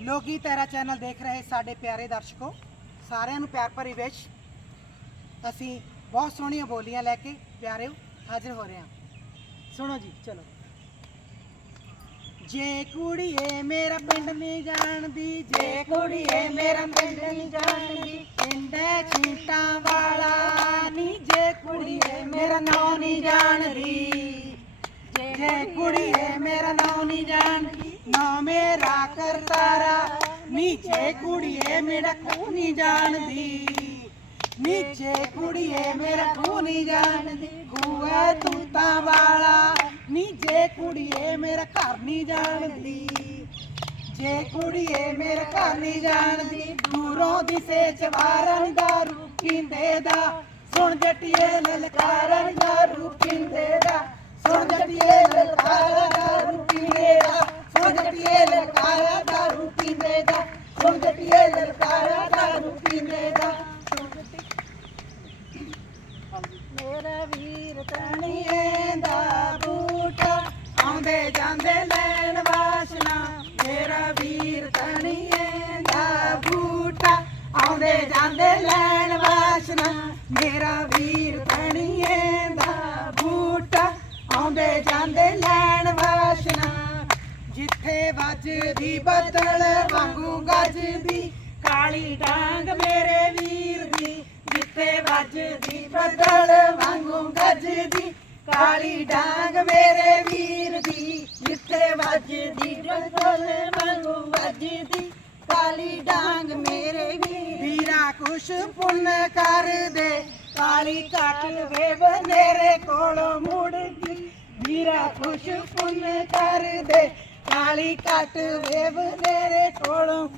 ਲੋਕੀ ਤੇਰਾ ਚੈਨਲ ਦੇਖ ਰਹੇ ਸਾਡੇ ਪਿਆਰੇ ਦਰਸ਼ਕੋ, ਸਾਰਿਆਂ ਨੂੰ ਪਿਆਰ ਭਰੀ ਵਿਸ਼ ਅਸੀਂ ਬਹੁਤ ਸੋਹਣੀਆਂ ਬੋਲੀਆਂ ਲੈ ਕੇ ਪਿਆਰਿਓ ਹਾਜ਼ਰ ਹੋ ਰਹੇ ਹਾਂ। ਸੁਣੋ ਜੀ, ਚਲੋ। ਜੇ ਕੁੜੀਏ ਮੇਰਾ ਪਿੰਡ ਨਹੀਂ ਜਾਣਦੀ, ਜੇ ਕੁੜੀਏ ਮੇਰਾ ਪਿੰਡ ਨਹੀਂ ਜਾਣਦੀ, ਪਿੰਡ ਛੀਟਾਂ ਵਾਲਾ ਨੀ ਜੇ ਕੁੜੀਏ ਮੇਰਾ ਨਾਂ ਨਹੀਂ ਜਾਣਦੀ। ਜੇ ਕੁੜੀਏ ਮੇਰਾ ਨਾਂ ਨਹੀਂ ਜਾਣਦੀ ਨਾ ਮੇਰਾ ਕਰਤਾਰਾ ਨੀ ਕੁੜੀਏ, ਮੇਰਾ ਖੂਨ ਨਹੀਂ ਜਾਣਦੀ। ਨੀਚੇ ਕੁੜੀਏ, ਮੇਰਾ ਖੂਹ ਨਹੀਂ ਜਾਣਦੀ। ਖੂਏ ਤੂਤਾਂ ਵਾਲਾ। ਨੀਚੇ ਕੁੜੀਏ, ਮੇਰਾ ਘਰ ਨਹੀਂ ਜਾਣਦੀ। ਜੇ ਕੁੜੀਏ, ਮੇਰਾ ਘਰ ਨਹੀਂ ਜਾਣਦੀ, ਦੂਰੋਂ ਦਿਸੇ ਚਵਾਰਨ ਦਾਰੂ ਪੀਂਦੇ ਦਾ। ਸੁਣ ਜੱਟੀਏ, ਲਲਕਾਰਨ ਦਾਰੂ ਪੀਂਦੇ ਦਾ। ਸੁਣ ਜੱਟੀਏ, ਲਲਕਾਰਨ ਦਾਰੂ ਪੀਂਦੇ ਦਾ। ਸੁਣ ਜੱਟੀਏ, ਲਲਕਾਰਨ ਦਾਰੂ ਪੀਂਦੇ ਦਾ ਦਾ ਮੇਰਾ ਵੀਰ ਤਣੀਏ ਦਾ ਬੂਟਾ ਆਉਂਦੇ ਜਾਂਦੇ ਲੈਣ ਵਾਸਨਾ। ਮੇਰਾ ਵੀਰ ਤਣੀਏ ਦਾ ਬੂਟਾ ਆਉਂਦੇ ਜਾਂਦੇ ਲੈਣ ਵਾਸਨਾ। ਮੇਰਾ ਵੀਰ ਤਣੀਏ ਦਾ ਬੂਟਾ ਆਉਂਦੇ ਜਾਂਦੇ ਜਿੱਥੇ ਵੱਜਦੀ ਬਦਲ ਵਾਂਗੂ ਗੱਜਦੀ, ਕਾਲੀ ਡਾਂਗ ਮੇਰੇ ਵੀਰ ਦੀ। ਜਿੱਥੇ ਵੱਜਦੀ ਬਦਲ ਵਾਂਗੂ ਗੱਜਦੀ, ਕਾਲੀ ਡਾਂਗ ਮੇਰੇ ਵੀਰ ਦੀ। ਜਿੱਥੇ ਵੱਜਦੀ ਬਦਲ ਵਾਂਗੂ ਵੱਜਦੀ ਕਾਲੀ ਡਾਂਗ ਮੇਰੇ ਵੀਰ ਵੀਰਾ ਕੁਛ ਪੁੰਨ ਕਰ ਦੇ ਕਾਲੀ ਕੱਟ ਵੇ ਬਨੇਰੇ ਕੋਲੋਂ ਮੁੜ ਗਈ ਵੀਰਾ ਕੁਛ ਪੁੰਨ ਕਰ ਦੇ ਕਾਲੀ ਕੱਟ ਵੇ ਬਨੇਰੇ ਕੋਲੋਂ।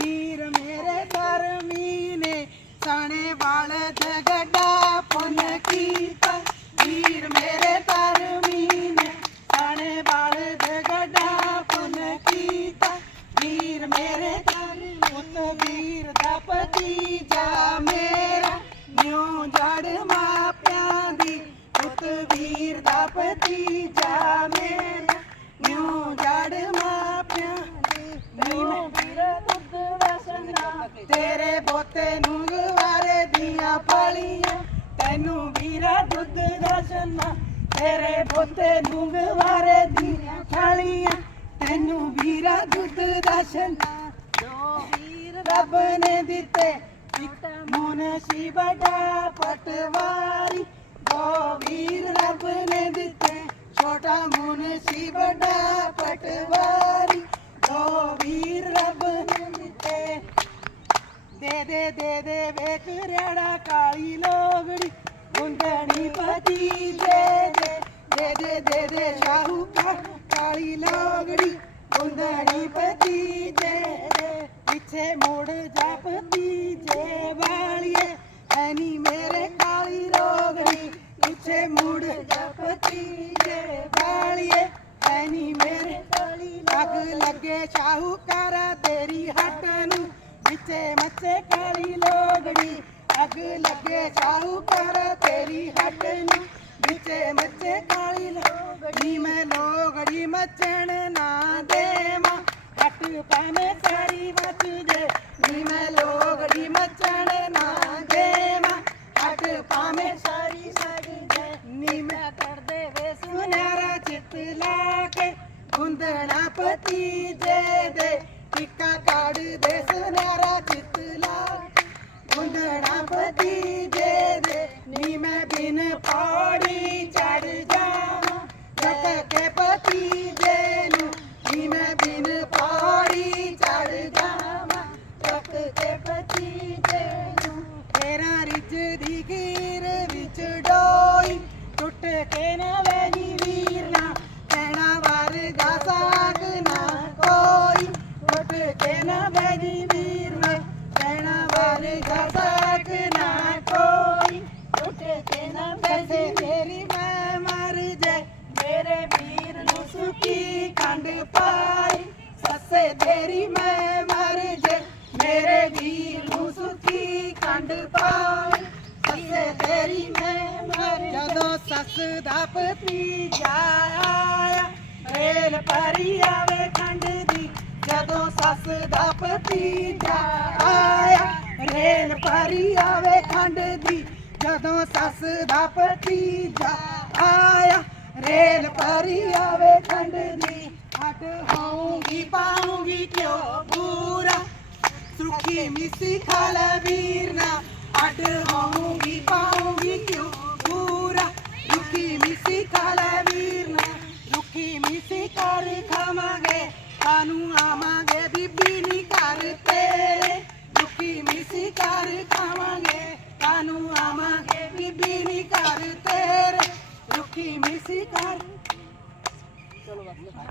ਵੀਰ ਮੇਰੇ ਧਰਮੀ ਨੇ ਸਾਣੇ ਵਾਲ ਜਗੜਾ ਪੁੰਨ ਕੀਤਾ। ਵੀਰ ਮੇਰੇ ਧਰਮੀ ਨੇ ਸਾਣੇ ਵਾਲ ਜਗੜਾ ਪੁੰਨ ਕੀਤਾ। ਵੀਰ ਮੇਰੇ ਧਰਮੀ ਪੁੱਤ ਵੀਰ ਦਾ ਭਤੀਜਾ। ਜਾ ਤੇਰੇ ਬੋਤੇ ਨੂੰ ਗਵਾਰੇ ਦੀਆਂ ਪਾਲੀਆਂ। ਤੈਨੂੰ ਵੀਰਾ ਦੁੱਧ ਦਸਨਾ ਤੇਰੇ ਬੋਤੇ ਨੂੰ ਗਵਾਰੇ ਦੀਆਂ ਛਾਲੀਆਂ ਤੈਨੂੰ ਵੀਰਾ ਦੁੱਧ ਦਸਨਾ ਜੋ ਵੀਰ ਰੱਬ ਨੇ ਦਿੱਤੇ, ਇੱਕ ਮੁਨਸੀ ਬੜਾ ਪਟਵਾਰੀ। ਦੋ ਵੀਰ ਰੱਬ ਨੇ ਦਿੱਤੇ, ਛੋਟਾ ਮੁਨਸੀ ਬੜਾ ਪਟਵਾਰੀ। ਦੋ ਵੀਰ ਰੱਬ ਨੇ ਦੇ ਦੇ ਦੇ ਵੇਖ ਰੜਾ ਕਾਲੀ ਲੋਗੜੀ। ਗੁੰਦਣੀ ਪਤੀ ਦੇ ਦੇ ਦੇ ਦੇ ਦੇ ਦੇ ਸ਼ਾਹੂਕਾਰ ਕਾਲੀ ਲੋਗੜੀ। ਗੁੰਦਣੀ ਪਤੀ ਦੇ ਦੇ, ਪਿੱਛੇ ਮੁੜ ਜਾਪਤੀ ਜੇ ਵਾਲੀਏ। ਐਨੀ ਮੇਰੇ ਕਾਲੀ ਲੋਗੜੀ, ਪਿੱਛੇ ਮੁੜ ਕਾਲੀ ਲੋਗੜੀ। ਅੱਗ ਲੱਗੇ ਸ਼ਾਹੂਕਾਰ ਤੇਰੀ ਹੱਟ ਨੂੰ ਵਿੱਚੇ ਮੱਚੇ ਕਾਲੀ ਲੋਗੜੀ। ਮੈਂ ਲੋਗੜੀ ਮੱਚਣ ਨਾ ਦੇਵਾਂ। ਹੱਟ ਪਾਵੇਂ ਸਾਰੀ ਮੱਚ ਜੇ। ਨੀ ਮੈਂ ਲੋਗੜੀ ਮੱਚਣ ਨਾ ਦੇਵਾਂ। ਹੱਟ ਪਾਵੇਂ ਸਾਰੀ ਸੜ ਜੇ। ਨੀ ਮੈਂ ਕਰਦੇ ਵੇ ਸੁਨਹਿਰਾ ਚਿੱਤ ਲਾ ਕੇ। ਗੁੰਦਣਾ ਪਤੀ ਜੇ ਦੇ। ਟਿੱਕਾ ਕਾੜ ਦੇ ਸੁਨਹਿਰਾ ਚਿੱਤ ਗੁੰਦਣਾ ਪਤੀ ਦੇ ਨੀ ਮੈਂ ਬਿਨ ਪੌੜੀ ਚੜ ਜਾਵਾਂ। ਜੱਟ ਕੇ ਪਤੀ ਜੇ ਨੂੰ ਨੀ ਮੈਂ ਬਿਨ ਪੌੜੀ ਚੜ ਜਾਵਾਂ। ਜੱਟ ਕੇ ਪਤੀ ਜੇ ਨੂੰ ਤੇਰਾ ਰਿਜ ਦੀ ਗੀਰ ਵਿੱਚ ਡੋਈ। ਟੁੱਟ ਕੇ ਨਾ ਵੈਨੀ ਵੀਰ ਨਾ, ਕਹਿਣਾ ਵਰਗਾ ਸਾਗ ਨਾ ਕੋਈ। ਟੁੱਟ ਕੇ ਨਾ ਵੈਨੀ ਸੁਖੀ ਖੰਡ ਪਾਈ ਸੱਸੇ ਤੇਰੀ ਮੈਂ ਮਰ ਜਦੋਂ ਸੱਸ ਦਾ ਪਤੀ ਜਾਇਆ। ਰੇਲ ਪਰੀ ਆਵੇ ਖੰਡ ਦੀ, ਜਦੋਂ ਸੱਸ ਦਾ ਪਤੀ ਜਾਇਆ। ਰੇਲ ਭਰੀ ਆਵੇ ਖੰਡ ਦੀ, ਜਦੋਂ ਸੱਸ ਦਾ ਪਤੀ ਜਾਇਆ। ਰੇਲ ਭਰੀ ਆਵੇ ਖੰਡ ਦੀ, ਹਟ ਹੋਊਗੀ ਪਾਉਂਗੀ ਕਿਉਂ ਪੂਰਾ ਸੁਖੀ ਮਿਸੀ ਖਾਲਾ ਵੀਰਨਾ ਅੱਡ ਹੋਊਗੀ